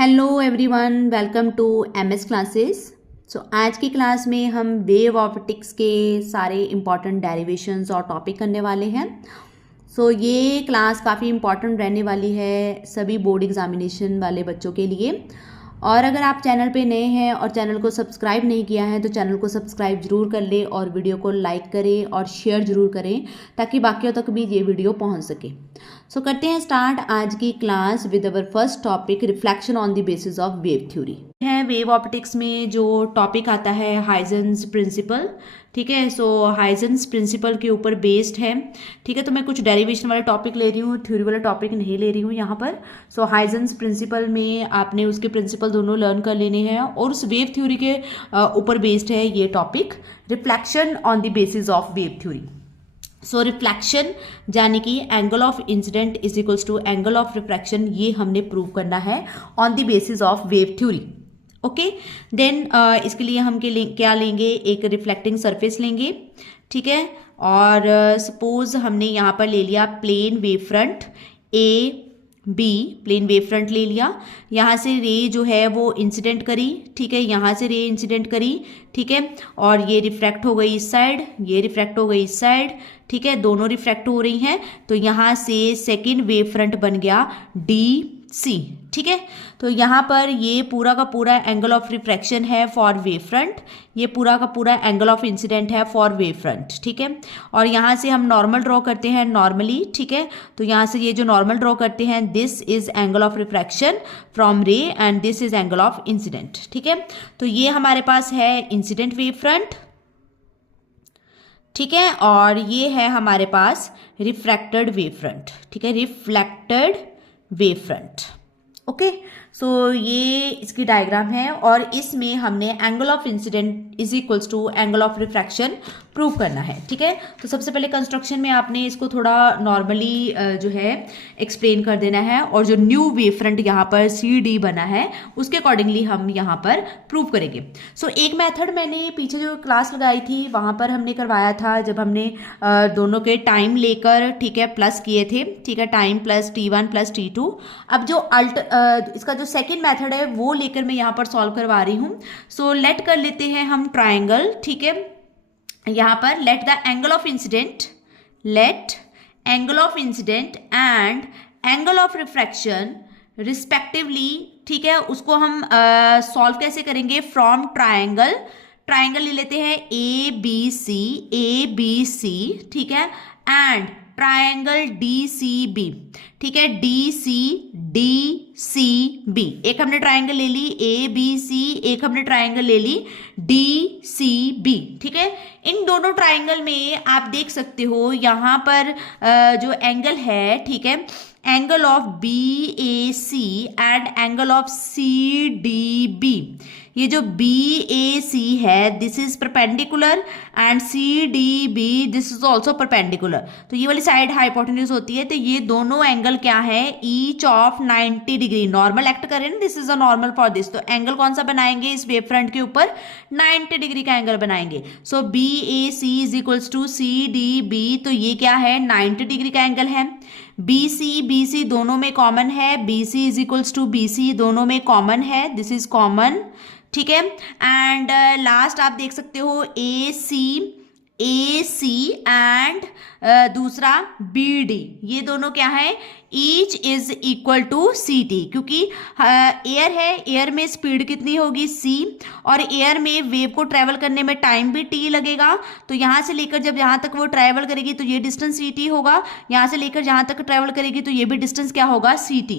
Hello everyone, welcome to MS classes. आज की class में हम वेव ऑप्टिक्स के सारे इम्पॉर्टेंट डेरिवेशंस और टॉपिक करने वाले हैं। ये क्लास काफ़ी इम्पॉर्टेंट रहने वाली है सभी बोर्ड एग्जामिनेशन वाले बच्चों के लिए। और अगर आप चैनल पे नए हैं और चैनल को सब्सक्राइब नहीं किया है तो चैनल को सब्सक्राइब जरूर कर लें और वीडियो को लाइक करें और शेयर जरूर करें ताकि बाकियों तक भी ये वीडियो पहुंच सके। करते हैं स्टार्ट आज की class with our first topic, reflection on the basis of wave theory. है वेव ऑप्टिक्स में जो टॉपिक आता है हाइजेंस प्रिंसिपल, ठीक है। हाइजेंस प्रिंसिपल के ऊपर बेस्ड है, ठीक है। तो मैं कुछ डेरिवेशन वाले टॉपिक ले रही हूँ, थ्योरी वाला टॉपिक नहीं ले रही हूँ यहाँ पर। हाइजेंस प्रिंसिपल में आपने उसके प्रिंसिपल दोनों लर्न कर लेने हैं और उस वेव थ्योरी के ऊपर बेस्ड है ये topic, reflection on the basis of wave theory. Reflection यानी कि angle of incidence is equals to angle of refraction, ये हमने प्रूव करना है on the basis of wave theory. Okay, then इसके लिए हम क्या लेंगे, एक रिफ्लेक्टिंग सरफेस लेंगे, ठीक है। और सपोज हमने यहाँ पर ले लिया plane wave front A B, plane wave front ले लिया। यहाँ से रे जो है वो इंसिडेंट करी, ठीक है, यहाँ से रे इंसिडेंट करी, ठीक है। और ये रिफ्रैक्ट हो गई इस साइड, ये रिफ्रैक्ट हो गई इस साइड, ठीक है, दोनों रिफ्रैक्ट हो रही हैं। तो यहाँ से सेकेंड वेव फ्रंट बन गया डी सी, ठीक है। तो यहाँ पर ये पूरा का पूरा एंगल ऑफ रिफ्रैक्शन है फॉर वेव फ्रंट, ये पूरा का पूरा एंगल ऑफ इंसिडेंट है फॉर वेव फ्रंट, ठीक है। और यहाँ से हम नॉर्मल ड्रॉ करते हैं नॉर्मली, ठीक है। तो यहाँ से ये जो नॉर्मल ड्रॉ करते हैं, this is angle of refraction from ray and this is angle of incident, ठीक है। तो ये हमारे पास है इंसिडेंट वेव फ्रंट, ठीक है। और ये है हमारे पास रिफ्रैक्टेड वेव फ्रंट, ठीक है, रिफ्लेक्टेड वेव फ्रंट। ओके, ये इसकी डायग्राम है और इसमें हमने angle of incidence is equals to angle of refraction prove करना है, ठीक है। तो सबसे पहले कंस्ट्रक्शन में आपने इसको थोड़ा नॉर्मली जो है एक्सप्लेन कर देना है और जो न्यू वेव फ्रंट यहाँ पर सी डी बना है उसके अकॉर्डिंगली हम यहाँ पर प्रूव करेंगे। एक मेथड मैंने पीछे जो क्लास लगाई थी वहाँ पर हमने करवाया था जब हमने दोनों के टाइम लेकर, ठीक है, प्लस किए थे, ठीक है, time plus T1 plus T2। अब जो इसका जो सेकेंड मेथड है वो लेकर मैं यहाँ पर सॉल्व करवा रही हूँ। लेट कर लेते हैं हम ट्राइंगल, ठीक है। यहाँ पर let the angle of incident, let angle of incident and angle of refraction respectively, ठीक है, उसको हम सॉल्व कैसे करेंगे, फ्रॉम ट्राइंगल। ट्राइंगल ले लेते हैं ए बी सी, ठीक है, and triangle D C B, ठीक है, डी सी बी। एक हमने ट्राइंगल ले ली ए बी सी, एक हमने ट्राइंगल ले ली डी सी बी, ठीक है। इन दोनों ट्राइंगल में आप देख सकते हो यहाँ पर जो एंगल है, ठीक है, angle of B A C and angle of C D B. ये जो बी ए सी है this is perpendicular and C D B this is also perpendicular. तो ये वाली साइड हाइपोटेन्यूज होती है। तो ये दोनों एंगल क्या है, each of 90 degree, normal act करें ना, this is a normal for this. तो एंगल कौन सा बनाएंगे इस वेव फ्रंट के ऊपर, 90 डिग्री का एंगल बनाएंगे। B A C is equals to C D B, तो ये क्या है, 90 डिग्री का एंगल है। बी सी दोनों में कॉमन है, B C is equals to B C, दोनों में कॉमन है, दिस इज कॉमन, ठीक है। एंड लास्ट आप देख सकते हो ए सी एंड दूसरा बी डी, ये दोनों क्या है, each is equal to C T, क्योंकि एयर है, एयर में स्पीड कितनी होगी c, और एयर में वेव को ट्रेवल करने में टाइम भी t लगेगा। तो यहाँ से लेकर जब यहाँ तक वो ट्रेवल करेगी तो ये डिस्टेंस सी टी होगा, यहाँ से लेकर जहाँ तक ट्रेवल करेगी तो ये भी डिस्टेंस क्या होगा, C T.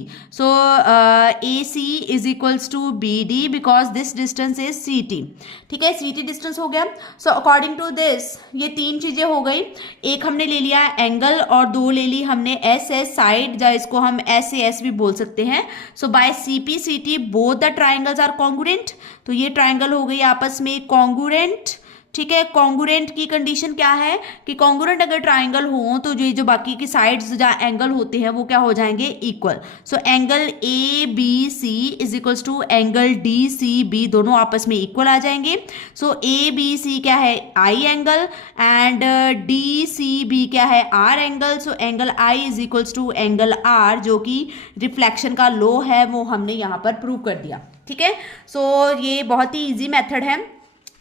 A C is equals to B D because this distance is C T, ठीक है, सी टी डिस्टेंस हो गया। अकॉर्डिंग टू दिस ये तीन चीजें हो गई, एक हमने ले लिया एंगल और दो ले ली हमने एस साइड, या इसको हम एस एस भी बोल सकते हैं। By CP CT both the triangles are congruent, तो ये ट्राइंगल हो गई आपस में कॉन्ग्रुएंट, ठीक है। कॉन्ग्रुएंट की कंडीशन क्या है कि कॉन्ग्रुएंट अगर ट्राइंगल हो तो जो बाकी की साइड्स जहाँ एंगल होते हैं वो क्या हो जाएंगे, equal. So angle A B C is equals to angle D C B, दोनों आपस में इक्वल आ जाएंगे। सो ए बी सी क्या है, I angle, and D C B क्या है, R angle. So angle I is equals to angle R, जो कि रिफ्लेक्शन का लॉ है वो हमने यहाँ पर प्रूव कर दिया। ठीक है। सो ये बहुत ही ईजी मेथड है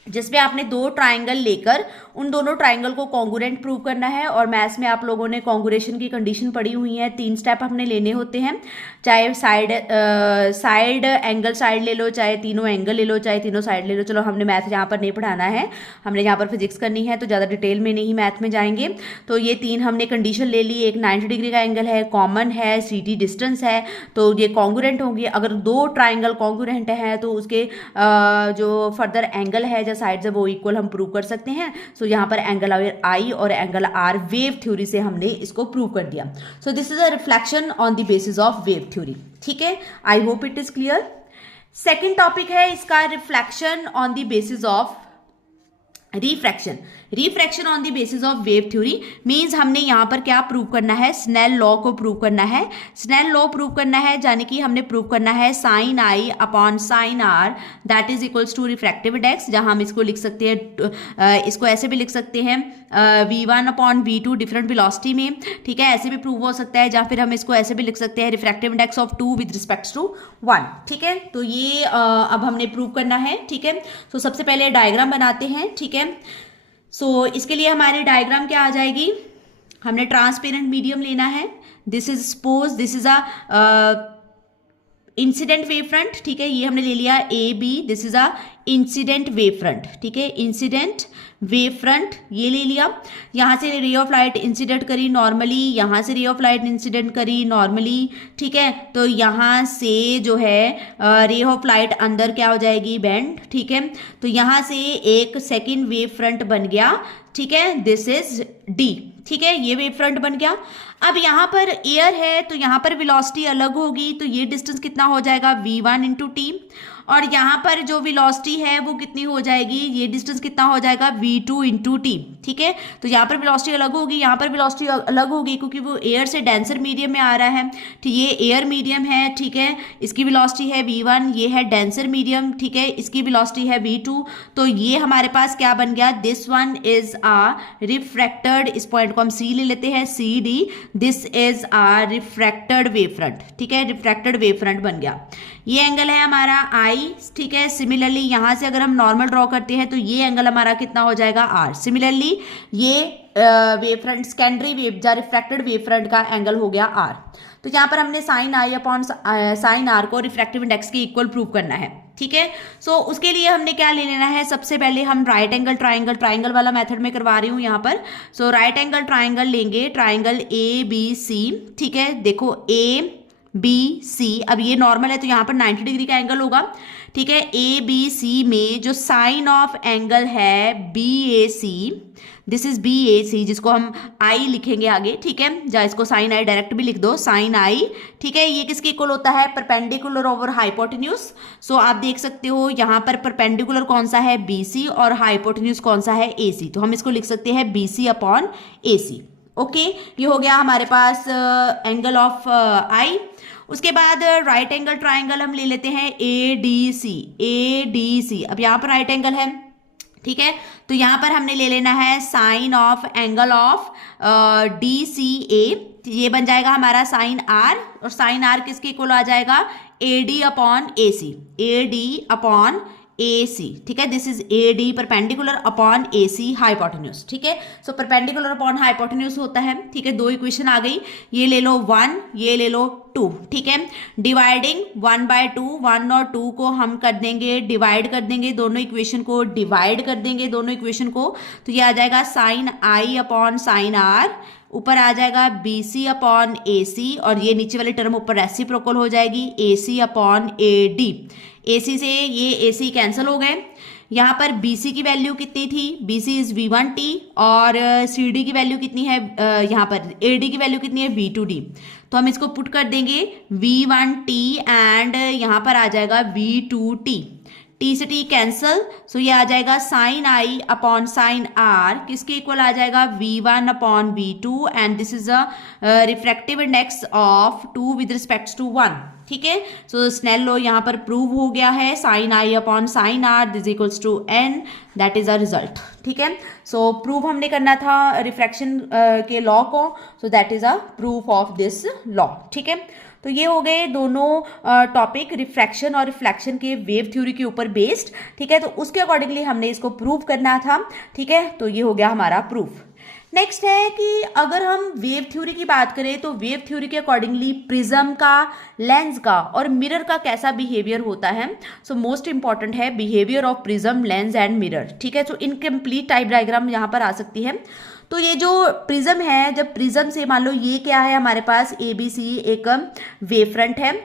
जिसमें आपने दो ट्राइंगल लेकर उन दोनों ट्राइंगल को कॉन्ग्रुएंट प्रूव करना है। और मैथ्स में आप लोगों ने कॉन्ग्रुएशन की कंडीशन पढ़ी हुई है, 3 स्टेप हमने लेने होते हैं, चाहे साइड एंगल साइड ले लो, चाहे तीनों एंगल ले लो, चाहे तीनों साइड ले लो। चलो हमने मैथ यहाँ पर नहीं पढ़ाना है, हमने यहाँ पर फिजिक्स करनी है तो ज़्यादा डिटेल में नहीं मैथ में जाएंगे। तो ये 3 हमने कंडीशन ले ली, एक 90 डिग्री का एंगल है, कॉमन है, सी डिस्टेंस है, तो ये कॉन्ग्रुएंट होंगी। अगर दो ट्राइंगल कॉन्ग्रुएंट है तो उसके जो फर्दर एंगल है जो साइड्स है वो इक्वल हम प्रूव कर सकते हैं। सो यहाँ पर एंगल आई और एंगल आर वेव थ्योरी से हमने इसको प्रूव कर दिया। सो this is a reflection on the basis of wave theory. ठीक है, I hope it is clear. Second topic है इसका reflection on the basis of refraction on the basis of wave theory. Means हमने यहाँ पर क्या प्रूव करना है, स्नेल लॉ को प्रूव करना है। स्नेल लॉ प्रूव करना है यानी कि हमने प्रूव करना है sine I upon sine R that is equals to refractive index, जहाँ हम इसको लिख सकते हैं, इसको ऐसे भी लिख सकते हैं v1 upon v2 different velocity में। ठीक है, ऐसे भी प्रूव हो सकता है, या फिर हम इसको ऐसे भी लिख सकते हैं refractive index of 2 with respect to 1। ठीक है, तो ये अब हमने प्रूव करना है। ठीक है, तो सबसे पहले डायग्राम बनाते हैं। ठीक है, सो इसके लिए हमारी डायग्राम क्या आ जाएगी, हमने ट्रांसपेरेंट मीडियम लेना है। This is suppose this is a incident wave front. ठीक है, ये हमने ले लिया A B, this is a incident wave front. ठीक है, इंसिडेंट वेव फ्रंट ये ले लिया। यहाँ से रे ऑफ लाइट इंसिडेंट करी नॉर्मली, यहाँ से रे ऑफ लाइट इंसिडेंट करी नॉर्मली। ठीक है, तो यहाँ से जो है रे ऑफ लाइट अंदर क्या हो जाएगी, बेंड। ठीक है, तो यहाँ से एक सेकेंड वेव फ्रंट बन गया। ठीक है, दिस इज डी। ठीक है, ये वेव फ्रंट बन गया। अब यहाँ पर एयर है तो यहाँ पर वेलोसिटी अलग होगी, तो ये डिस्टेंस कितना हो जाएगा, v1 इंटू टी। और यहाँ पर जो वेलोसिटी है वो कितनी हो जाएगी, ये डिस्टेंस कितना हो जाएगा, v2 इंटू टी। ठीक है, तो यहाँ पर वेलोसिटी अलग होगी, यहाँ पर वेलोसिटी अलग होगी क्योंकि वो एयर से डेंसर मीडियम में आ रहा है। ठीक, ये एयर मीडियम है। ठीक है, इसकी वेलोसिटी है v1, ये है डेंसर मीडियम। ठीक है, इसकी वेलोसिटी है v2। तो ये हमारे पास क्या बन गया, this one is a refracted, इस पॉइंट को हम सी ले लेते हैं, C D. This is a refracted wave front. ठीक है, रिफ्रैक्टेड वेव फ्रंट बन गया। ये एंगल है हमारा आई। ठीक है, सिमिलरली यहाँ से अगर हम नॉर्मल ड्रॉ करते हैं तो ये एंगल हमारा कितना हो जाएगा, आर। सिमिलरली ये वेव फ्रंट सेकेंडरी वेव या रिफ्रैक्टेड वेव फ्रंट का एंगल हो गया आर। तो यहाँ पर हमने sine I upon sine R को रिफ्रैक्टिव इंडेक्स के इक्वल प्रूव करना है। ठीक है, सो उसके लिए हमने क्या ले लेना है, सबसे पहले हम राइट एंगल ट्राइंगल वाला मेथड में करवा रही हूँ यहाँ पर। सो राइट एंगल ट्राइंगल लेंगे, ट्राइंगल ए बी सी। ठीक है, देखो ए बी सी, अब ये नॉर्मल है तो यहाँ पर 90 डिग्री का एंगल होगा। ठीक है, ए बी सी में जो साइन ऑफ एंगल है B A C, this is B A C, जिसको हम आई लिखेंगे आगे। ठीक है, या इसको साइन आई डायरेक्ट भी लिख दो, साइन आई। ठीक है, ये किसके इक्वल होता है, परपेंडिकुलर ओवर हाइपोटेन्यूज। सो आप देख सकते हो यहाँ पर परपेंडिकुलर कौन सा है, बी सी, और हाइपोटेन्यूज कौन सा है, ए सी। तो हम इसको लिख सकते हैं B C upon A C. Okay, ये हो गया हमारे पास एंगल ऑफ आई। उसके बाद राइट एंगल ट्राइंगल हम ले लेते हैं A D C, A D C. अब यहाँ पर राइट एंगल है। ठीक है, तो यहाँ पर हमने ले लेना है sine of angle of D C A, ये बन जाएगा हमारा साइन आर, और साइन आर किसके इक्वल आ जाएगा, A D upon A C, A D upon A C. ठीक है, this is A D perpendicular upon A C hypotenuse. ठीक है, सो परपेंडिकुलर अपॉन हाइपोटेन्यूज होता है। ठीक है, दो इक्वेशन आ गई, ये ले लो 1, ये ले लो 2। ठीक है, डिवाइडिंग 1/2, 1 और 2 को हम कर देंगे डिवाइड कर देंगे, दोनों इक्वेशन को डिवाइड कर देंगे, दोनों इक्वेशन को। तो ये आ जाएगा sine I upon sine R, ऊपर आ जाएगा बी सी अपॉन ए सी, और ये नीचे वाली टर्म ऊपर रेसिप्रोकल हो जाएगी, ए सी अपॉन ए डी। ए सी से ये ए सी कैंसिल हो गए। यहाँ पर बी सी की वैल्यू कितनी थी, B C is v1 T, और सी डी की वैल्यू कितनी है, यहाँ पर ए डी की वैल्यू कितनी है, v2 डी। तो हम इसको पुट कर देंगे v1 टी, एंड यहाँ पर आ जाएगा v2 टी। टी से टी कैंसल, सो ये आ जाएगा sine I upon sine R किसके इक्वल आ जाएगा v1 upon v2 and this is a refractive index of 2 with respect to 1। ठीक है, सो स्नेल लॉ यहाँ पर प्रूव हो गया है, sine I upon sine R this equals to N, that is a result. ठीक है, सो प्रूव हमने करना था रिफ्रैक्शन के लॉ को, सो that is a proof of this law. ठीक है, तो ये हो गए दोनों टॉपिक रिफ्रैक्शन और रिफ्लेक्शन के वेव थ्योरी के ऊपर बेस्ड। ठीक है, तो उसके अकॉर्डिंगली हमने इसको प्रूव करना था। ठीक है, तो ये हो गया हमारा प्रूफ। नेक्स्ट है कि अगर हम वेव थ्योरी की बात करें तो वेव थ्योरी के अकॉर्डिंगली प्रिज्म का, लेंस का और मिरर का कैसा बिहेवियर होता है। सो मोस्ट इंपॉर्टेंट है behaviour of prism, lens and mirror. ठीक है, तो इनकम्प्लीट टाइप डायग्राम यहाँ पर आ सकती है। तो ये जो प्रिज्म है, जब प्रिज्म से मान लो ये क्या है हमारे पास ABC एक वेव फ्रंट है।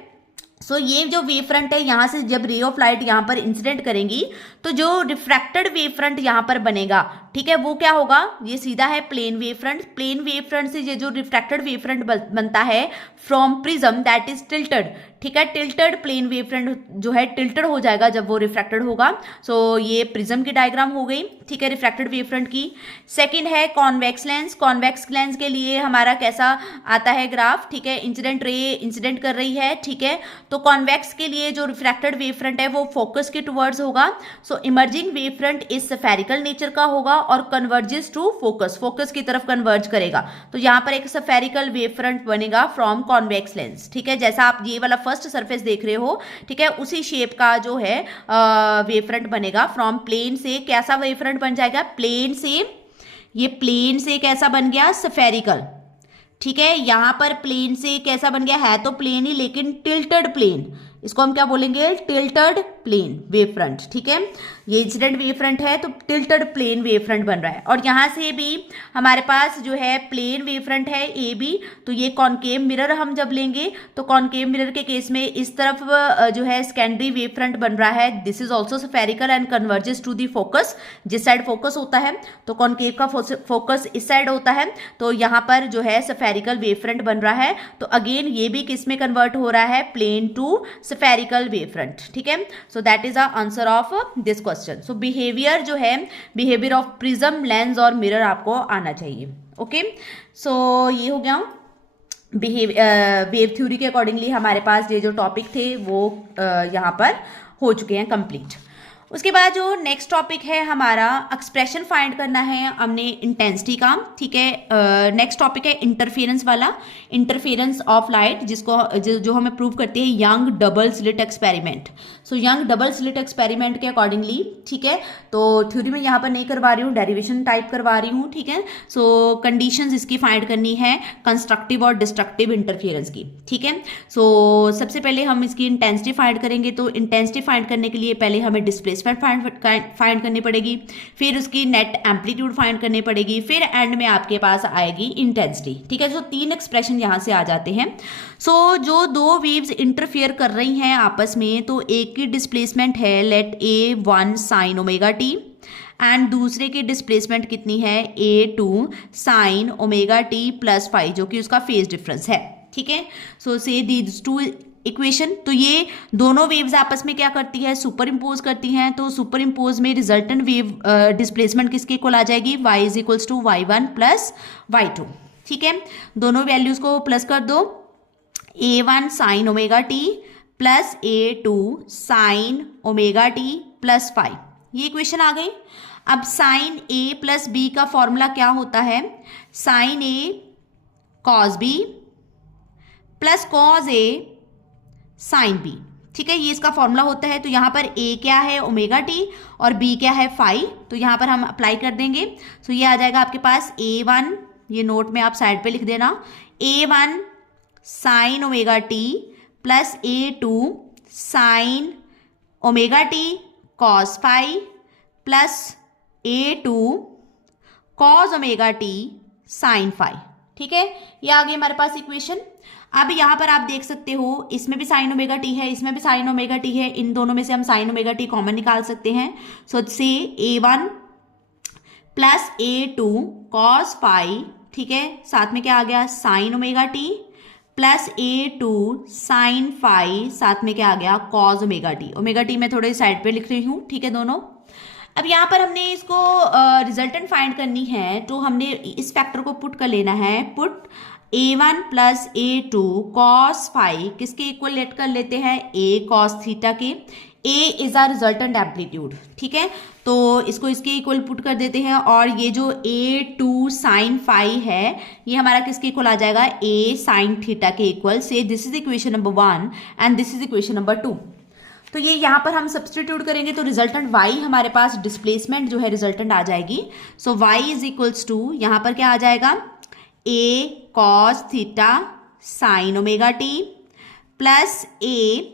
सो ये जो वेव फ्रंट है यहाँ से जब रे ऑफ लाइट यहाँ पर इंसिडेंट करेंगी तो जो रिफ्रैक्टेड वेव फ्रंट यहाँ पर बनेगा, ठीक है, वो क्या होगा, ये सीधा है plane wave front. Plane wave front से ये जो रिफ्रैक्टेड वेव फ्रंट बनता है from prism that is tilted. ठीक है, टिल्टेड प्लेन वेव फ्रंट जो है टिल्टेड हो जाएगा जब वो रिफ्रैक्टेड होगा। सो ये प्रिज्म की डायग्राम हो गई। ठीक है, रिफ्रैक्टेड वेव फ्रंट की। सेकंड है कॉन्वेक्स लेंस। कॉन्वेक्स लेंस के लिए हमारा कैसा आता है ग्राफ। ठीक है, इंसिडेंट रे इंसिडेंट कर रही है। ठीक है, तो कॉन्वेक्स के लिए जो रिफ्रैक्टेड वेव फ्रंट है वो फोकस के टुवर्ड्स होगा। So emerging wave front is spherical nature का होगा और कन्वर्जेस टू फोकस, फोकस की तरफ कन्वर्ज करेगा। तो यहाँ पर एक स्फेरिकल वेव फ्रंट बनेगा फ्रॉम कॉन्वेक्स लेंस। ठीक है, जैसा आप ये वाला फर्स्ट सरफेस देख रहे हो, ठीक है, उसी शेप का जो है वेव फ्रंट बनेगा फ्रॉम प्लेन से। कैसा वेव फ्रंट बन जाएगा, प्लेन से, ये प्लेन से कैसा बन गया, स्फेरिकल। ठीक है, यहां पर प्लेन से कैसा बन गया, है तो प्लेन ही लेकिन टिल्टेड प्लेन, इसको हम क्या बोलेंगे, टिल्टेड प्लेन वेव फ्रंट। ठीक है, ये इंसिडेंट वेव फ्रंट है तो टिल्टेड प्लेन वेव फ्रंट बन रहा है। और यहाँ से भी हमारे पास जो है प्लेन वेव फ्रंट है AB, तो ये कॉनकेव मिरर हम जब लेंगे तो कॉनकेव मिरर के केस में इस तरफ जो है सेकेंडरी वेव फ्रंट बन रहा है। This is also spherical and converges to the focus. जिस साइड फोकस होता है तो कॉनकेव का फोकस इस साइड होता है, तो यहाँ पर जो है स्फेरिकल वेव फ्रंट बन रहा है। तो अगेन ये भी किस में कन्वर्ट हो रहा है, plane to spherical wave front. ठीक है, so that is the answer of this question. So behaviour जो है, बिहेवियर ऑफ प्रिज्म, लेंस और मिरर आपको आना चाहिए। ओके, सो ये हो गया वेव थ्योरी के अकॉर्डिंगली हमारे पास ये जो टॉपिक थे वो यहाँ पर हो चुके हैं कंप्लीट। उसके बाद जो नेक्स्ट टॉपिक है हमारा, एक्सप्रेशन फाइंड करना है हमने इंटेंसिटी का। ठीक है, नेक्स्ट टॉपिक है इंटरफेरेंस वाला, इंटरफेरेंस ऑफ लाइट, जिसको जो हमें प्रूव करती है young double slit experiment. So young double slit experiment के अकॉर्डिंगली, ठीक है, तो थ्योरी में यहाँ पर नहीं करवा रही हूँ, डेरिवेशन टाइप करवा रही हूँ। ठीक है, सो कंडीशंस इसकी फाइंड करनी है कंस्ट्रक्टिव और डिस्ट्रक्टिव इंटरफेरेंस की। ठीक है, सो सबसे पहले हम इसकी इंटेंसिटी फाइंड करेंगे। तो इंटेंसिटी फाइंड करने के लिए पहले हमें डिस्प्लेसमेंट फाइंड करनी पड़ेगी, फिर उसकी नेट एम्पलीट्यूड फाइंड करनी पड़ेगी, फिर एंड में आपके पास आएगी इंटेंसिटी। ठीक है, सो तीन एक्सप्रेशन यहाँ से आ जाते हैं। सो जो दो वेव्स इंटरफेयर कर रही हैं आपस में, तो एक की डिस्प्लेसमेंट है let A1 sine omega T and दूसरे की डिस्प्लेसमेंट कितनी है, A2 sine omega T plus five, जो कि उसका फेज डिफरेंस है। ठीक है, सो से दीज टू इक्वेशन, तो ये दोनों वेव्स आपस में क्या करती है, सुपर इम्पोज करती हैं। तो सुपर इम्पोज में रिजल्टेंट वेव डिस्प्लेसमेंट किसके इक्वल आ जाएगी, y is equals to y1 plus y2। ठीक है, दोनों वैल्यूज को प्लस कर दो, A1 sine omega T plus A2 sine omega T plus five, ये इक्वेशन आ गई। अब साइन A प्लस B का फॉर्मूला क्या होता है, sine A cos B plus cos A sine B। ठीक है, ये इसका फॉर्मूला होता है। तो यहाँ पर A क्या है, ओमेगा टी, और B क्या है, फाइव। तो यहाँ पर हम अप्लाई कर देंगे। तो ये आ जाएगा आपके पास A1, ये नोट में आप साइड पे लिख देना, A1 sine omega T plus A2 sine omega T cos five plus A2 cos omega T sine five. ठीक है, ये आ गई हमारे पास इक्वेशन। अब यहाँ पर आप देख सकते हो, इसमें भी साइन ओमेगा टी है, इसमें भी साइन ओमेगा टी है, इन दोनों में से हम साइन ओमेगा टी कॉमन निकाल सकते हैं। सो से A1 plus A2 cos five, ठीक है, साथ में क्या आ गया, sine omega T plus A2 sine phi, साथ में क्या आ गया cos omega T. Omega T मैं थोड़े साइड पे लिख रही हूँ, ठीक है दोनों। अब यहाँ पर हमने इसको रिजल्टेंट फाइंड करनी है, तो हमने इस फैक्टर को पुट कर लेना है। Put A1 plus A2 cos phi किसके इक्वल लेट कर लेते हैं, A कॉस थीटा के। A is a resultant amplitude, ठीक है, तो इसको इसके इक्वल पुट कर देते हैं। और ये जो A2 साइन फाई है ये हमारा किसके इक्वल आ जाएगा, A साइन थीटा के इक्वल। से this is equation number 1 and this is equation number 2। तो ये यहाँ पर हम सब्सटीट्यूट करेंगे तो रिजल्टेंट y हमारे पास डिस्प्लेसमेंट जो है रिजल्टेंट आ जाएगी। सो y इज इक्वल्स टू यहाँ पर क्या आ जाएगा, a cos theta sine omega T plus a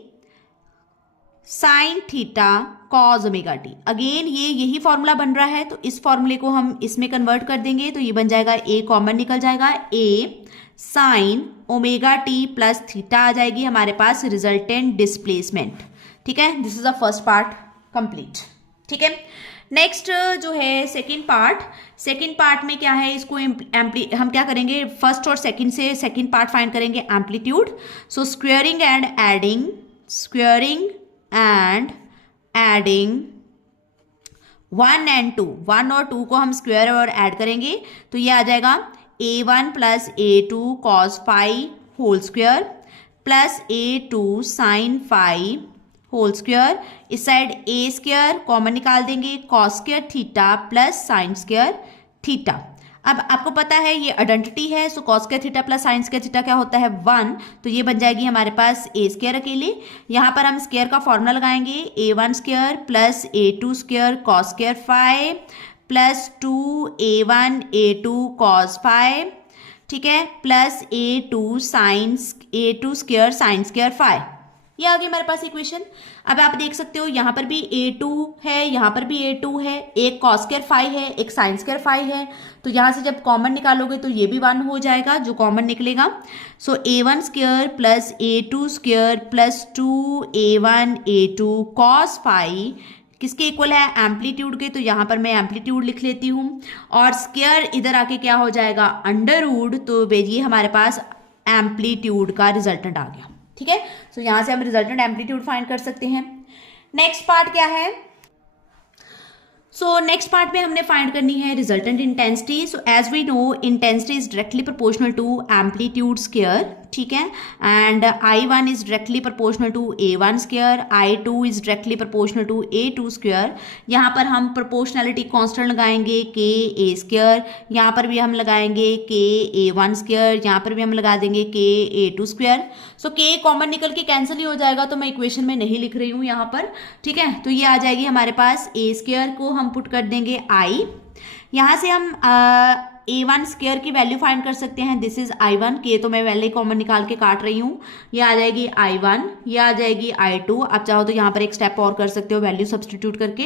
sine theta cos omega T. Again ये यही फॉर्मूला बन रहा है, तो इस फॉर्मूले को हम इसमें कन्वर्ट कर देंगे, तो ये बन जाएगा a कॉमन निकल जाएगा, a sine omega T plus theta आ जाएगी हमारे पास रिजल्टेंट डिस्प्लेसमेंट। ठीक है, this is the first part complete. ठीक है, नेक्स्ट जो है सेकंड पार्ट में क्या है, इसको हम क्या करेंगे, फर्स्ट और सेकंड से सेकंड पार्ट फाइंड करेंगे amplitude. So squaring and adding 1 and 2, 1 और 2 को हम स्क्वायर और ऐड करेंगे, तो ये आ जाएगा A1 plus A2 cos phi whole square plus A2 sine phi whole square. इस साइड ए स्क्वायर कॉमन निकाल देंगे, cos square theta plus sine square theta. अब आपको पता है ये आइडेंटिटी है, so cos square theta plus sine square theta क्या होता है 1, तो ये बन जाएगी हमारे पास ए स्क्वायर अकेले। यहाँ पर हम स्क्वायर का फॉर्मूला लगाएंगे, A1 square plus A2 square cos square phi plus 2A1 A2 cos phi, ठीक है, plus A2 square sine square phi. ये आ गई हमारे पास इक्वेशन। अब आप देख सकते हो यहाँ पर भी A2 है, यहाँ पर भी A2 है, एक कॉस स्क्वायर फाई है, एक साइन स्क्वायर फाई है, तो यहाँ से जब कॉमन निकालोगे तो ये भी 1 हो जाएगा जो कॉमन निकलेगा। So A1 square plus A2 square plus 2A1 A2 cos phi किसके इक्वल है, एम्पलीट्यूड के, तो यहाँ पर मैं एम्पलीट्यूड लिख लेती हूँ। और स्क्वायर इधर आके क्या हो जाएगा, अंडर रूट, तो ये हमारे पास एम्पलीट्यूड का रिजल्टेंट आ गया। ठीक है, सो यहां से हम रिजल्टेंट एम्पलीट्यूड फाइंड कर सकते हैं। नेक्स्ट पार्ट क्या है, सो नेक्स्ट पार्ट में हमने फाइंड करनी है resultant intensity. So as we know intensity is directly proportional to amplitude square, ठीक है, and I1 is directly proportional to A1 square, I2 is directly proportional to A2 square. यहाँ पर हम proportionality constant लगाएंगे K A square, यहाँ पर भी हम लगाएंगे K A1 स्क्वायर, यहाँ पर भी हम लगा देंगे K A2 स्क्वायर। सो K कॉमन निकल के कैंसिल ही हो जाएगा, तो मैं इक्वेशन में नहीं लिख रही हूँ यहाँ पर। ठीक है, तो ये आ जाएगी हमारे पास, A स्क्वायर को हम पुट कर देंगे I, यहाँ से हम A1 स्क्वायर की वैल्यू फाइंड कर सकते हैं, दिस इज I1, के तो मैं वैल्यू कॉमन निकाल के काट रही हूँ, ये आ जाएगी I1, ये आ जाएगी I2। आप चाहो तो यहाँ पर एक स्टेप और कर सकते हो वैल्यू सब्सटीट्यूट करके,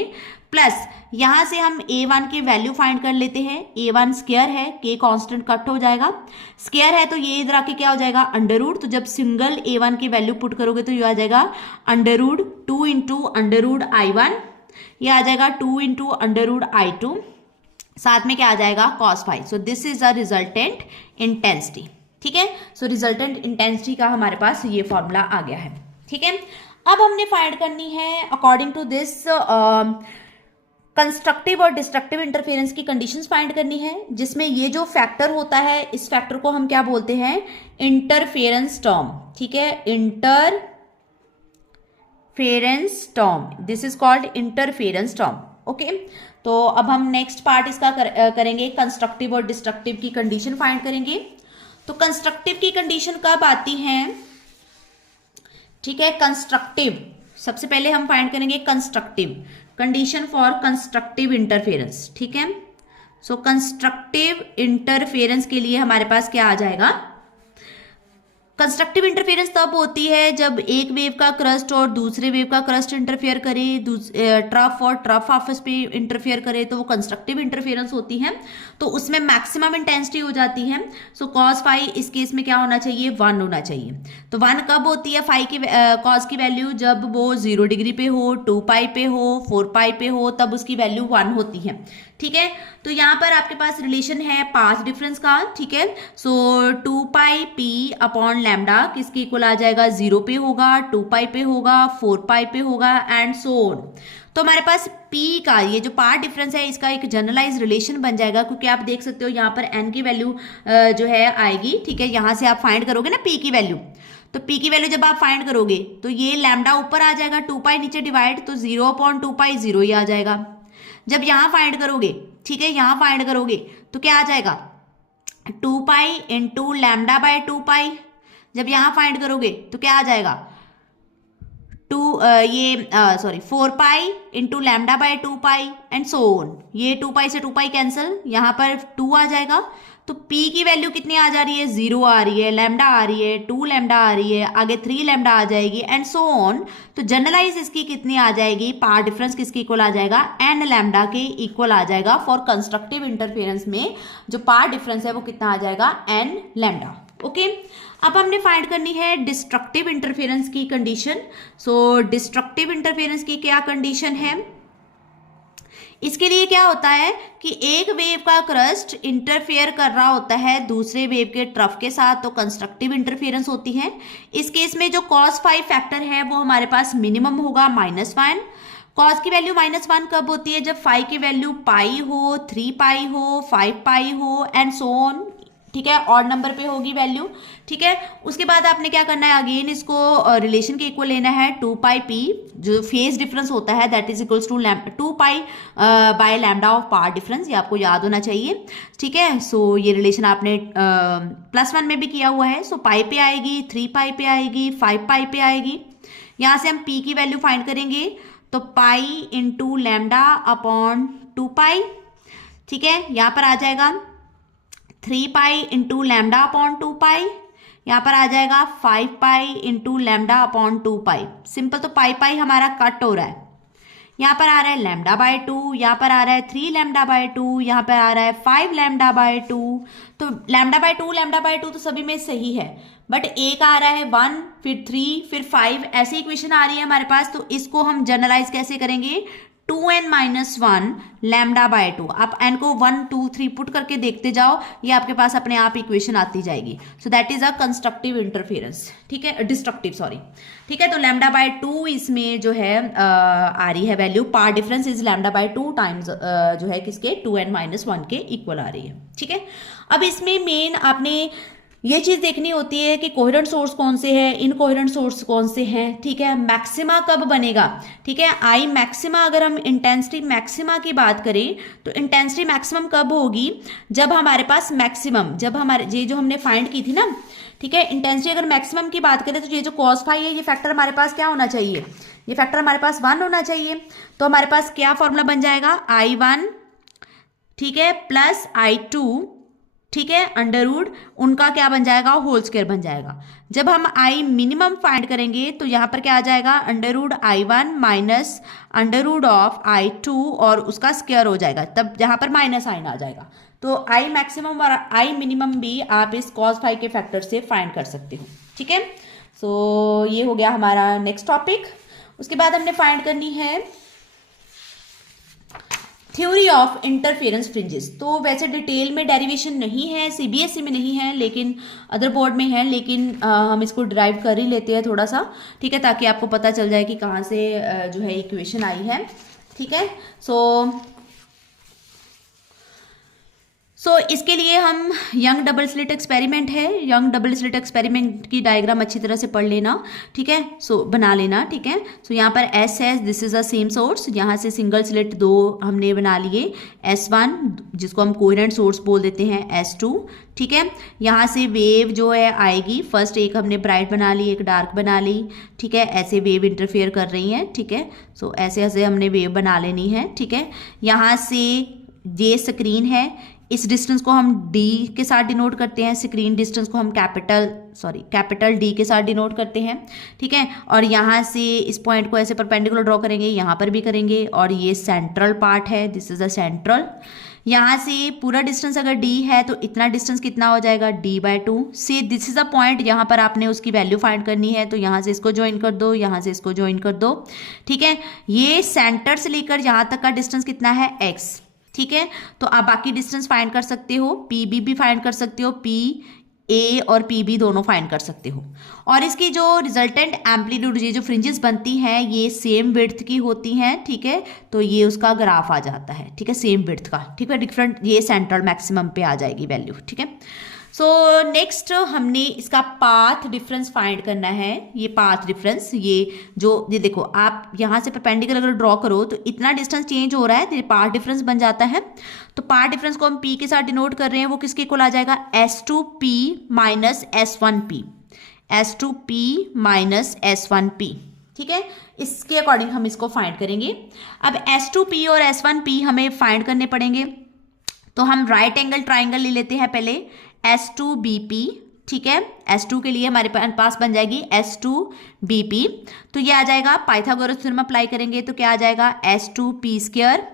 प्लस यहाँ से हम A1 की वैल्यू फाइंड कर लेते हैं। A1 स्क्वायर है, के कांस्टेंट कट हो जाएगा, स्क्वायर है तो ये इधर आके क्या हो जाएगा, अंडर रूट, तो जब सिंगल A1 की वैल्यू पुट करोगे तो ये आ जाएगा under root 2 into under root I1, ये आ जाएगा 2 इंटू अंडर रूट I2, साथ में क्या आ जाएगा cos phi. So this is a resultant intensity. ठीक है, सो रिजल्टेंट इंटेंसिटी का हमारे पास ये फॉर्मूला आ गया है। ठीक है, अब हमने फाइंड करनी है अकॉर्डिंग टू दिस कंस्ट्रक्टिव और डिस्ट्रक्टिव इंटरफेरेंस की कंडीशंस फाइंड करनी है, जिसमें ये जो फैक्टर होता है इस फैक्टर को हम क्या बोलते हैं, इंटरफेरेंस टर्म। ठीक है, interference term, this is called interference term. Okay, तो अब हम नेक्स्ट पार्ट इसका करेंगे, कंस्ट्रक्टिव और डिस्ट्रक्टिव की कंडीशन फाइंड करेंगे। तो कंस्ट्रक्टिव की कंडीशन कब आती हैं, ठीक है, कंस्ट्रक्टिव सबसे पहले हम फाइंड करेंगे constructive condition for constructive interference. ठीक है, सो कंस्ट्रक्टिव इंटरफेरेंस के लिए हमारे पास क्या आ जाएगा, कंस्ट्रक्टिव इंटरफेरेंस तब होती है जब एक वेव का क्रस्ट और दूसरे वेव का क्रस्ट इंटरफेयर करे, ट्रफ और ट्रफ आपस पे इंटरफेयर करे, तो वो कंस्ट्रक्टिव इंटरफेरेंस होती है, तो उसमें मैक्सिमम इंटेंसिटी हो जाती है। सो कॉस फाई इस केस में क्या होना चाहिए, 1 होना चाहिए। तो 1 कब होती है फाई की कॉस की वैल्यू, जब वो 0 डिग्री पे हो, 2 पाई पे हो, 4 पाई पे हो, तब उसकी वैल्यू 1 होती है। ठीक है। तो यहाँ पर आपके पास रिलेशन है पाथ डिफरेंस का, ठीक है। सो 2 पाई पी अपॉन लैम्डा किसके इक्वल आ जाएगा, 0 पे होगा, 2 पाई पे होगा, 4 पाई पे होगा एंड सो ऑन। तो हमारे पास P का ये जो पार्ट डिफरेंस है इसका एक जनरलाइज रिलेशन बन जाएगा, क्योंकि आप देख सकते हो यहाँ पर n की वैल्यू जो है आएगी, ठीक है। यहाँ से आप फाइंड करोगे ना P की वैल्यू, तो P की वैल्यू जब आप फाइंड करोगे तो ये लैम्डा ऊपर आ जाएगा, 2 पाई नीचे डिवाइड, तो 0 अपॉन 2 पाई 0 ही आ जाएगा। जब यहाँ फाइंड करोगे, ठीक है, यहाँ फाइंड करोगे तो क्या आ जाएगा, 2 पाई इंटू लैम्डा बाय 2 पाई। जब यहाँ फाइंड करोगे तो क्या आ जाएगा, 4 pi into lambda by 2 pi and so on. ये 2 पाई से 2 पाई कैंसिल, यहाँ पर 2 आ जाएगा। तो P की वैल्यू कितनी आ जा रही है, 0 आ रही है, लैम्डा आ रही है, 2 लैम्डा आ रही है, आगे 3 लैम्डा आ जाएगी एंड सो ऑन। तो जनरलाइज इसकी कितनी आ जाएगी, पार्ट डिफरेंस किसके इक्वल आ जाएगा, n लैम्डा के इक्वल आ जाएगा। फॉर कंस्ट्रक्टिव इंटरफेरेंस में जो पार्ट डिफरेंस है वो कितना आ जाएगा, n लैम्डा। ओके, अब हमने फाइंड करनी है डिस्ट्रक्टिव इंटरफेरेंस की कंडीशन। सो डिस्ट्रक्टिव इंटरफेरेंस की क्या कंडीशन है, इसके लिए क्या होता है कि एक वेव का क्रस्ट इंटरफेयर कर रहा होता है दूसरे वेव के ट्रफ के साथ, तो कंस्ट्रक्टिव इंटरफेरेंस होती है। इस केस में जो cos फाई फैक्टर है वो हमारे पास मिनिमम होगा -1। cos की वैल्यू -1 कब होती है, जब फाई की वैल्यू पाई हो, 3 पाई हो, 5 पाई हो एंड सो ऑन, ठीक है, ऑड नंबर पे होगी वैल्यू, ठीक है। उसके बाद आपने क्या करना है, अगेन इसको रिलेशन के इक्वल लेना है, 2 पाई पी जो फेज डिफरेंस होता है that is equals to 2 pi by lambda of path difference, ये आपको याद होना चाहिए, ठीक है। सो ये रिलेशन आपने +1 में भी किया हुआ है। सो पाई पे आएगी, 3 पाई पे आएगी, 5 पाई पे आएगी। यहाँ से हम P की वैल्यू फाइंड करेंगे, तो पाई इंटू लैम्डा अपॉन 2 पाई, ठीक है। यहाँ पर आ जाएगा 3 पाई इंटू लैम्डा अपॉन 2 पाई, यहाँ पर आ जाएगा 5 पाई इंटू लैम्डा अपॉन 2 पाई। सिंपल, तो पाई पाई हमारा कट हो रहा है। यहाँ पर आ रहा है लैम्डा बाय 2, यहाँ पर आ रहा है 3 लैम्डा बाय 2, यहाँ पर आ रहा है 5 लैम्डा बाय 2। तो लैम्डा बाय 2 तो सभी में सही है, बट एक आ रहा है 1, फिर 3, फिर 5, ऐसी इक्वेशन आ रही है हमारे पास। तो इसको हम जनरलाइज कैसे करेंगे, 2n-1 लैम्डा बाय 2। आप n को 1, 2, 3 पुट करके देखते जाओ, ये आपके पास अपने आप इक्वेशन आती जाएगी। सो that is a constructive interference, ठीक है, डिस्ट्रक्टिव सॉरी, ठीक है। तो लैम्डा बाय 2 इसमें जो है आ रही है value, path difference is lambda by 2 times जो है किसके, 2n-1 के इक्वल आ रही है, ठीक है। अब इसमें मेन आपने ये चीज देखनी होती है कि कोहेरेंट सोर्स कौन से हैं, इनकोहेरेंट सोर्स कौन से हैं, ठीक है। मैक्सिमा कब बनेगा, ठीक है। आई मैक्सिमा, अगर हम इंटेंसिटी मैक्सिमा की बात करें तो इंटेंसिटी मैक्सिमम कब होगी, जब हमारे पास मैक्सिमम, जब हमारे ये जो हमने फाइंड की थी ना, ठीक है, इंटेंसिटी अगर मैक्सिमम की बात करें तो ये जो cos फाई है ये फैक्टर हमारे पास क्या होना चाहिए, ये फैक्टर हमारे पास 1 होना चाहिए। तो हमारे पास क्या फॉर्मूला बन जाएगा, I1, ठीक है, प्लस I2, ठीक है, अंडर रूट उनका क्या बन जाएगा, होल स्क्वायर बन जाएगा। जब हम आई मिनिमम फाइंड करेंगे तो यहाँ पर क्या आ जाएगा, under root I1 minus under root of I2 और उसका स्क्वायर हो जाएगा, तब यहाँ पर माइनस साइन आ जाएगा। तो आई मैक्सिमम और आई मिनिमम भी आप इस cos फाई के फैक्टर से फाइंड कर सकते हो, ठीक है। सो ये हो गया हमारा नेक्स्ट टॉपिक। उसके बाद हमने फाइंड करनी है थ्योरी ऑफ इंटरफेरेंस फ्रिंजेस। तो वैसे डिटेल में डेरिवेशन नहीं है, सीबीएसई में नहीं है, लेकिन अदर बोर्ड में है, लेकिन हम इसको डिराइव कर ही लेते हैं थोड़ा सा, ठीक है, ताकि आपको पता चल जाए कि कहाँ से जो है इक्वेशन आई है, ठीक है। सो इसके लिए हम यंग डबल स्लिट एक्सपेरिमेंट है, यंग डबल स्लिट एक्सपेरिमेंट की डायग्राम अच्छी तरह से पढ़ लेना, ठीक है। सो बना लेना, ठीक है। सो यहाँ पर एस है, this is a same source, यहाँ से सिंगल स्लिट 2 हमने बना लिए, S1 जिसको हम कोहेरेंट सोर्स बोल देते हैं, S2, ठीक है। यहाँ से वेव जो है आएगी, फर्स्ट एक हमने ब्राइट बना ली, एक डार्क बना ली, ठीक है, ऐसे वेव इंटरफेयर कर रही हैं, ठीक है। सो ऐसे ऐसे हमने वेव बना लेनी है, ठीक है। यहाँ से ये स्क्रीन है, इस डिस्टेंस को हम d के साथ डिनोट करते हैं, स्क्रीन डिस्टेंस को हम कैपिटल D के साथ डिनोट करते हैं, ठीक है। और यहाँ से इस पॉइंट को ऐसे परपेंडिकुलर ड्रॉ करेंगे, यहाँ पर भी करेंगे, और ये सेंट्रल पार्ट है, दिस इज अ सेंट्रल। यहाँ से पूरा डिस्टेंस अगर d है तो इतना डिस्टेंस कितना हो जाएगा, d/2 से दिस इज अ पॉइंट, यहाँ पर आपने उसकी वैल्यू फाइंड करनी है, तो यहाँ से इसको ज्वाइन कर दो, यहाँ से इसको ज्वाइन कर दो, ठीक है। ये सेंटर से लेकर यहाँ तक का डिस्टेंस कितना है, x, ठीक है। तो आप बाकी डिस्टेंस फाइंड कर सकते हो, पी बी भी फाइंड कर सकते हो, पी ए और पी बी दोनों फाइंड कर सकते हो। और इसकी जो रिजल्टेंट एम्पलीट्यूड, ये जो फ्रिंजेस बनती हैं ये सेम विड्थ की होती हैं, ठीक है। तो ये उसका ग्राफ आ जाता है, ठीक है, सेम विड्थ का, ठीक है। डिफरेंट ये सेंट्रल मैक्सिमम पे आ जाएगी वैल्यू, ठीक है। सो नेक्स्ट हमने इसका पाथ डिफरेंस फाइंड करना है। ये पाथ डिफरेंस, ये देखो आप यहाँ से परपेंडिकुलर अगर ड्रॉ करो तो इतना डिस्टेंस चेंज हो रहा है, तो ये पाथ डिफरेंस बन जाता है। तो पाथ डिफरेंस को हम पी के साथ डिनोट कर रहे हैं, वो किसके इक्वल आ जाएगा, S2P minus S1P, S2P minus S1P, ठीक है। इसके अकॉर्डिंग हम इसको फाइंड करेंगे। अब S2P और S1P हमें फाइंड करने पड़ेंगे, तो हम राइट एंगल ट्राइंगल ले लेते हैं पहले, S2BP, ठीक है। S2 के लिए हमारे पास बन जाएगी S2BP, तो ये आ जाएगा, पाइथागोरस थ्योरम अप्लाई करेंगे तो क्या आ जाएगा, S2P square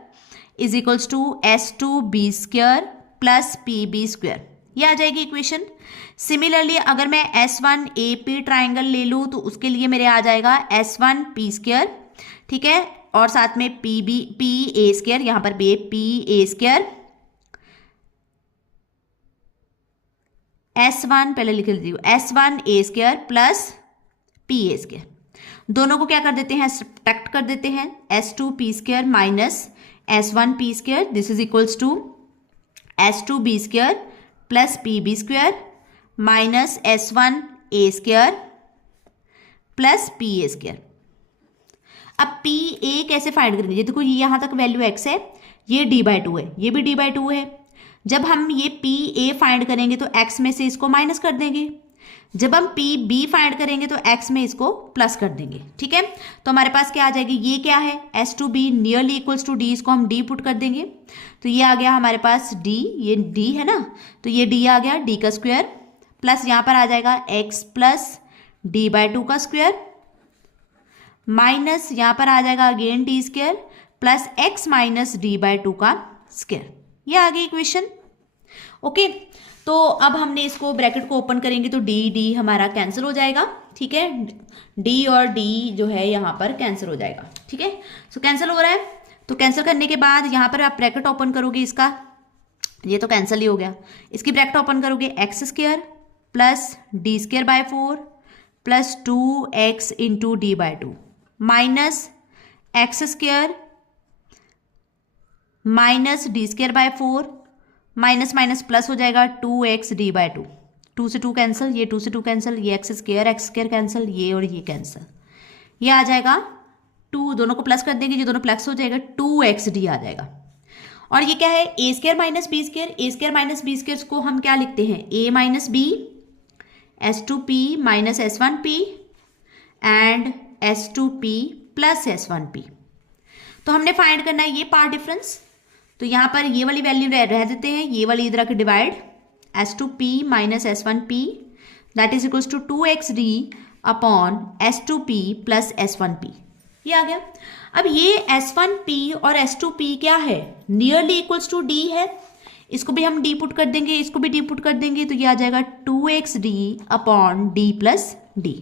is equals to S2B square plus PB square, ये आ जाएगी इक्वेशन। सिमिलरली अगर मैं S1AP ट्राइंगल ले लूँ तो उसके लिए मेरे आ जाएगा S1P स्क्वायर, ठीक है, और साथ में PA स्क्वायर, यहाँ पर PA स्क्वायर, S1 पहले लिख लेती हूँ, S1A square plus PA square, दोनों को क्या कर देते हैं, सब्ट्रैक्ट कर देते हैं, S2P square minus S1P square, this is equals to S2B square plus PB square minus S1A square plus PA square. अब PA कैसे फाइंड करेंगे, देखो ये यहाँ तक वैल्यू x है, ये d/2 है, ये भी d/2 है। जब हम ये PA फाइंड करेंगे तो x में से इसको माइनस कर देंगे, जब हम PB फाइंड करेंगे तो x में इसको प्लस कर देंगे, ठीक है। तो हमारे पास क्या आ जाएगी, ये क्या है, S2B nearly equals to D, इसको हम D पुट कर देंगे, तो ये आ गया हमारे पास D, ये D है ना, तो ये D आ गया, D का स्क्वायर प्लस यहाँ पर आ जाएगा x प्लस d/2 का स्क्वायर माइनस यहाँ पर आ जाएगा again D square plus x minus d/2 का स्क्वायर, ये आ गई इक्वेशन। ओके, तो अब हमने इसको ब्रैकेट को ओपन करेंगे तो D हमारा कैंसिल हो जाएगा, ठीक है, D और D जो है यहाँ पर कैंसिल हो जाएगा, ठीक है। सो कैंसिल हो रहा है, तो कैंसिल करने के बाद यहाँ पर आप ब्रैकेट ओपन करोगे इसका, ये तो कैंसिल ही हो गया, इसकी ब्रैकेट ओपन करोगे x square plus D²/4 plus 2x into d/2 minus x square minus D²/4 minus minus plus हो जाएगा 2x d/2, 2 से 2 कैंसिल, ये 2 से 2 कैंसिल, ये x स्क्वायर कैंसिल, ये और ये कैंसिल, ये आ जाएगा 2, दोनों को प्लस कर देंगे, ये दोनों प्लस हो जाएगा, 2xd आ जाएगा। और ये क्या है, a² minus b square, a² minus b square को हम क्या लिखते हैं, a minus b, S2p minus S1p and S2p plus S1p। तो हमने फाइंड करना है ये पार्ट डिफरेंस, तो यहाँ पर ये वाली वैल्यू रह देते हैं, ये वाली इधर के divide, S2p minus S1p that is equals to 2xd upon S2p plus S1p, ये आ गया। अब ये S1p और S2p क्या है, नियरली इक्वल्स टू D है, इसको भी हम D पुट कर देंगे, इसको भी D पुट कर देंगे, तो ये आ जाएगा 2xd upon D plus D,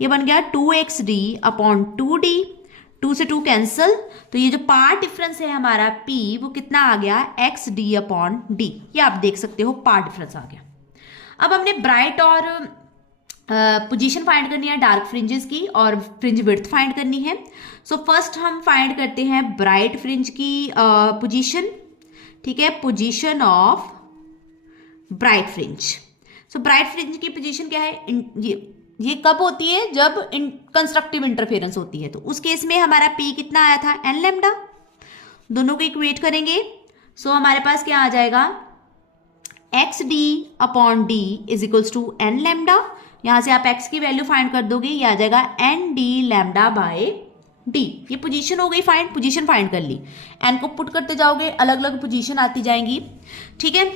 ये बन गया 2xd अपॉन 2D, 2 से 2 कैंसिल, तो ये जो पार्ट डिफरेंस है हमारा P वो कितना आ गया, xd अपॉन D, ये आप देख सकते हो पार्ट डिफरेंस आ गया। अब हमने ब्राइट और पोजीशन फाइंड करनी है डार्क फ्रिंजेस की, और फ्रिंज विड्थ फाइंड करनी है। सो फर्स्ट हम फाइंड करते हैं ब्राइट फ्रिंज की पोजीशन, ठीक है, position of bright fringe. So bright fringe की पोजीशन क्या है, ये कब होती है, जब कंस्ट्रक्टिव इंटरफेरेंस होती है, तो उस केस में हमारा P कितना आया था, n लैम्डा, दोनों को इक्वेट करेंगे, सो हमारे पास क्या आ जाएगा, xd upon D is equals to n lambda, यहाँ से आप x की वैल्यू फाइंड कर दोगे, ये आ जाएगा nd लैम्डा बाय D, ये पोजीशन हो गई फाइंड, पोजीशन फाइंड कर ली, n को पुट करते जाओगे अलग अलग पोजीशन आती जाएंगी, ठीक है।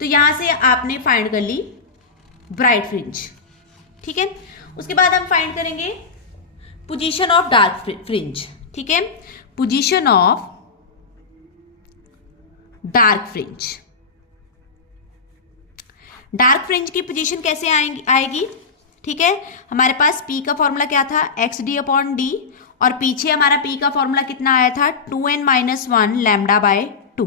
तो यहाँ से आपने फाइंड कर ली ब्राइट फ्रिंज, ठीक है। उसके बाद हम फाइंड करेंगे पोजीशन ऑफ डार्क फ्रिंज, ठीक है, position of dark fringe. Dark fringe की पोजीशन कैसे आएगी, ठीक है, हमारे पास P का फॉर्मूला क्या था, xd अपॉन D, और पीछे हमारा P का फॉर्मूला कितना आया था, 2n-1 लैम्डा बाय 2।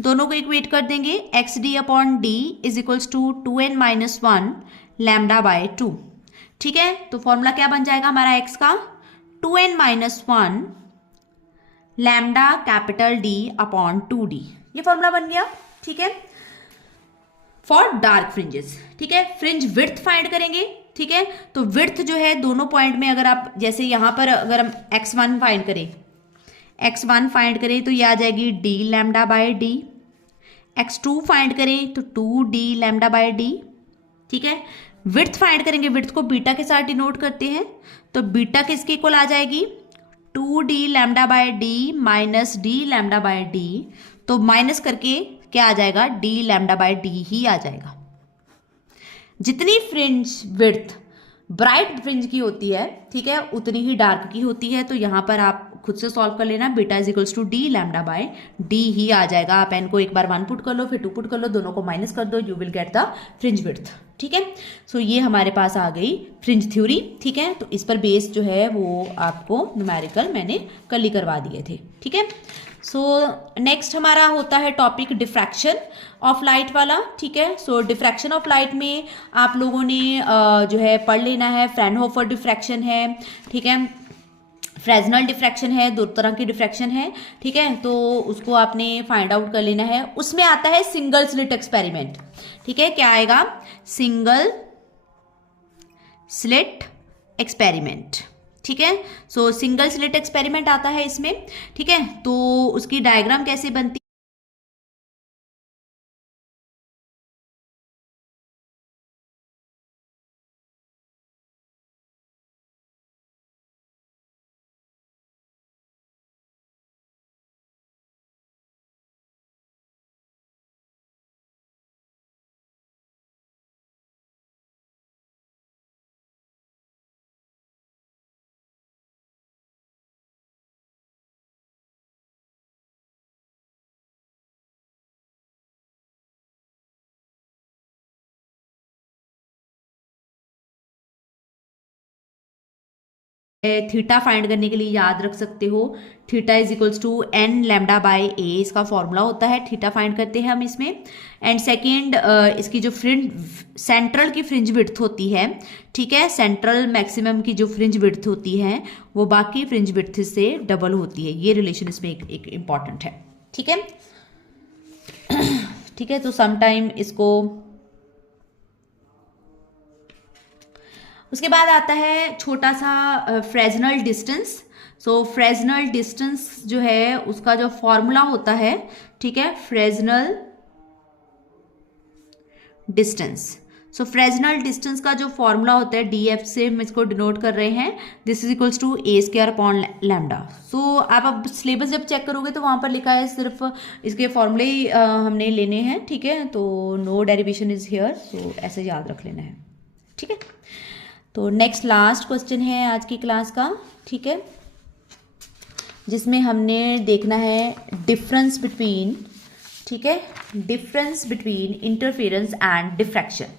दोनों को इक्वेट कर देंगे, X D upon D is equals to 2n-1 lambda by 2। ठीक है, तो फॉर्मूला क्या बन जाएगा हमारा एक्स का, 2n-1 lambda capital D upon 2d, ये फॉर्मूला बन गया। ठीक है, फॉर डार्क फ्रिंजेस। ठीक है, फ्रिंज विड्थ फाइंड करेंगे। ठीक है, तो विड्थ जो है दोनों पॉइंट में, अगर आप जैसे यहां पर अगर हम x1 फाइंड करें, x1 फाइंड करें तो ये आ जाएगी d lambda by D, x2 find करें तो 2d लैम्डा बाय डी। ठीक है, विड्थ फाइंड करेंगे, विड्थ को बीटा के साथ डिनोट करते हैं, तो बीटा किसके इक्वल आ जाएगी, 2d lambda by D minus d lambda by D, तो माइनस करके क्या आ जाएगा, d लैम्डा बाय डी ही आ जाएगा। जितनी फ्रिंज विड्थ ब्राइट फ्रिंज की होती है, ठीक है, उतनी ही डार्क की होती है। तो यहां पर आप खुद से सॉल्व कर लेना, beta is equals to D lambda by D ही आ जाएगा। आप एन को एक बार 1 पुट कर लो, फिर 2 पुट कर लो, दोनों को माइनस कर दो, you will get the fringe width. ठीक है, सो ये हमारे पास आ गई फ्रिंज थ्योरी। ठीक है, तो इस पर बेस जो है वो आपको न्यूमेरिकल मैंने कल ही करवा दिए थे। ठीक है, सो नेक्स्ट हमारा होता है टॉपिक डिफ्रैक्शन ऑफ लाइट वाला। ठीक है, सो डिफ्रैक्शन ऑफ लाइट में आप लोगों ने जो है पढ़ लेना है, फ्रैनहोफर डिफ्रैक्शन है, ठीक है, फ्रेजनल डिफ्रैक्शन है, 2 तरह की डिफ्रैक्शन है। ठीक है, तो उसको आपने फाइंड आउट कर लेना है। उसमें आता है सिंगल स्लिट एक्सपेरिमेंट। ठीक है, क्या आएगा, सिंगल स्लिट एक्सपेरिमेंट। ठीक है, सो सिंगल स्लिट एक्सपेरिमेंट आता है इसमें। ठीक है, तो उसकी डायग्राम कैसे बनती थीटा फाइंड करने के लिए याद रख सकते हो, theta is equals to N lambda by A, इसका फॉर्मूला होता है। थीटा फाइंड करते हैं हम इसमें। एंड सेकेंड, इसकी जो फ्रिंज सेंट्रल की फ्रिंज विड्थ होती है, ठीक है, सेंट्रल मैक्सिमम की जो फ्रिंज विड्थ होती है वो बाकी फ्रिंज विड्थ से डबल होती है। ये रिलेशन इसमें एक इम्पॉर्टेंट है। ठीक है, ठीक है, तो समटाइम इसको, उसके बाद आता है छोटा सा फ्रेजनल डिस्टेंस। सो फ्रेजनल डिस्टेंस जो है उसका जो फॉर्मूला होता है, ठीक है, फ्रेजनल डिस्टेंस। सो फ्रेजनल डिस्टेंस का जो फॉर्मूला होता है, डी एफ से हम इसको डिनोट कर रहे हैं, this is equals to A square upon lambda. So आप अब सिलेबस जब चेक करोगे तो वहाँ पर लिखा है सिर्फ इसके फॉर्मूले ही हमने लेने हैं। ठीक है, तो नो डेरिवेशन इज हियर, सो ऐसे याद रख लेना है। ठीक है, तो नेक्स्ट लास्ट क्वेश्चन है आज की क्लास का। ठीक है, जिसमें हमने देखना है डिफरेंस बिटवीन, ठीक है, difference between interference and diffraction.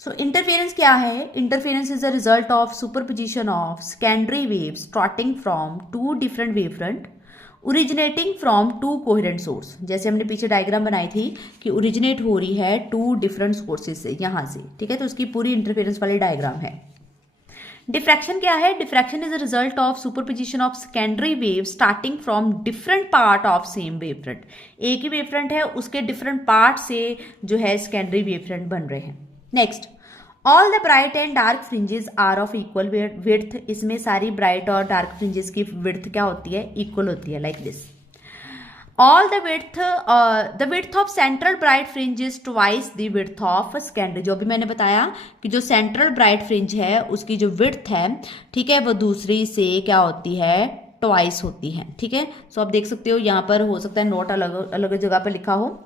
So interference क्या है, interference is a result of superposition of secondary waves starting from 2 different wave front originating from 2 coherent source. जैसे हमने पीछे डायग्राम बनाई थी कि ओरिजिनेट हो रही है 2 डिफरेंट सोर्सेज से, यहाँ से। ठीक है, तो उसकी पूरी इंटरफेरेंस वाली डायग्राम है। डिफ्रैक्शन क्या है, diffraction is a result of superposition of secondary wave starting from different part of same wave front. एक ही वेव फ्रंट है, उसके डिफरेंट पार्ट से जो है सेकेंडरी वेव फ्रंट बन रहे हैं। Next, all the bright and dark fringes are of equal width. इसमें सारी ब्राइट और डार्क फ्रिंजेस की विड्थ क्या होती है, इक्वल होती है, like this. All the width of central bright fringe is twice the width of secondary. जो भी मैंने बताया कि जो सेंट्रल ब्राइट फ्रिंज है उसकी जो विड्थ है, ठीक है, वो दूसरी से क्या होती है, ट्वाइस होती है। ठीक है, सो आप देख सकते हो यहाँ पर हो सकता है नोट अलग अलग जगह पर लिखा हो।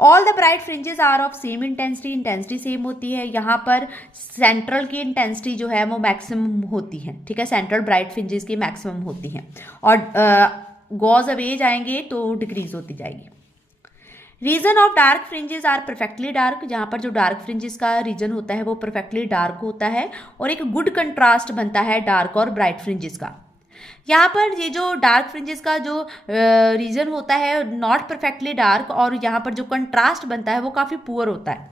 All the bright fringes are of same intensity, intensity same होती है। यहाँ पर सेंट्रल की इंटेंसिटी जो है वो मैक्सिमम होती है। ठीक है, सेंट्रल ब्राइट फ्रिंजेस की मैक्सिमम होती है, और गॉज अवे जाएंगे तो डिक्रीज होती जाएगी। Reason of dark fringes are perfectly dark. जहाँ पर जो डार्क फ्रिंजेस का रीजन होता है वो परफेक्टली डार्क होता है, और एक गुड कंट्रास्ट बनता है डार्क और ब्राइट फ्रिंजेस का। यहाँ पर ये जो डार्क फ्रिंजेस का जो रीजन होता है नॉट परफेक्टली डार्क, और यहाँ पर जो कंट्रास्ट बनता है वो काफ़ी पुअर होता है।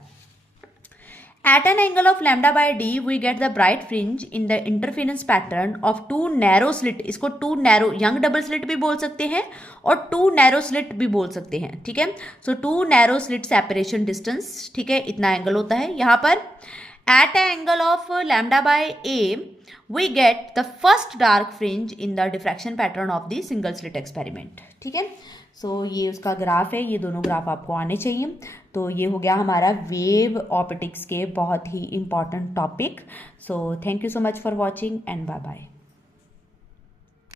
At an angle of lambda by d, we get the bright fringe in the interference pattern of two narrow slit. इसको two narrow young double slit भी बोल सकते हैं और two narrow slit भी बोल सकते हैं, ठीक है। So two narrow slit separation distance, ठीक है, इतना एंगल होता है। यहाँ पर at an angle of lambda by a, we get the first dark fringe in the diffraction pattern of the single slit experiment, ठीक है। सो ये उसका ग्राफ है, ये दोनों ग्राफ आपको आने चाहिए। तो ये हो गया हमारा वेव ऑप्टिक्स के बहुत ही important topic. So thank you so much for watching and bye bye.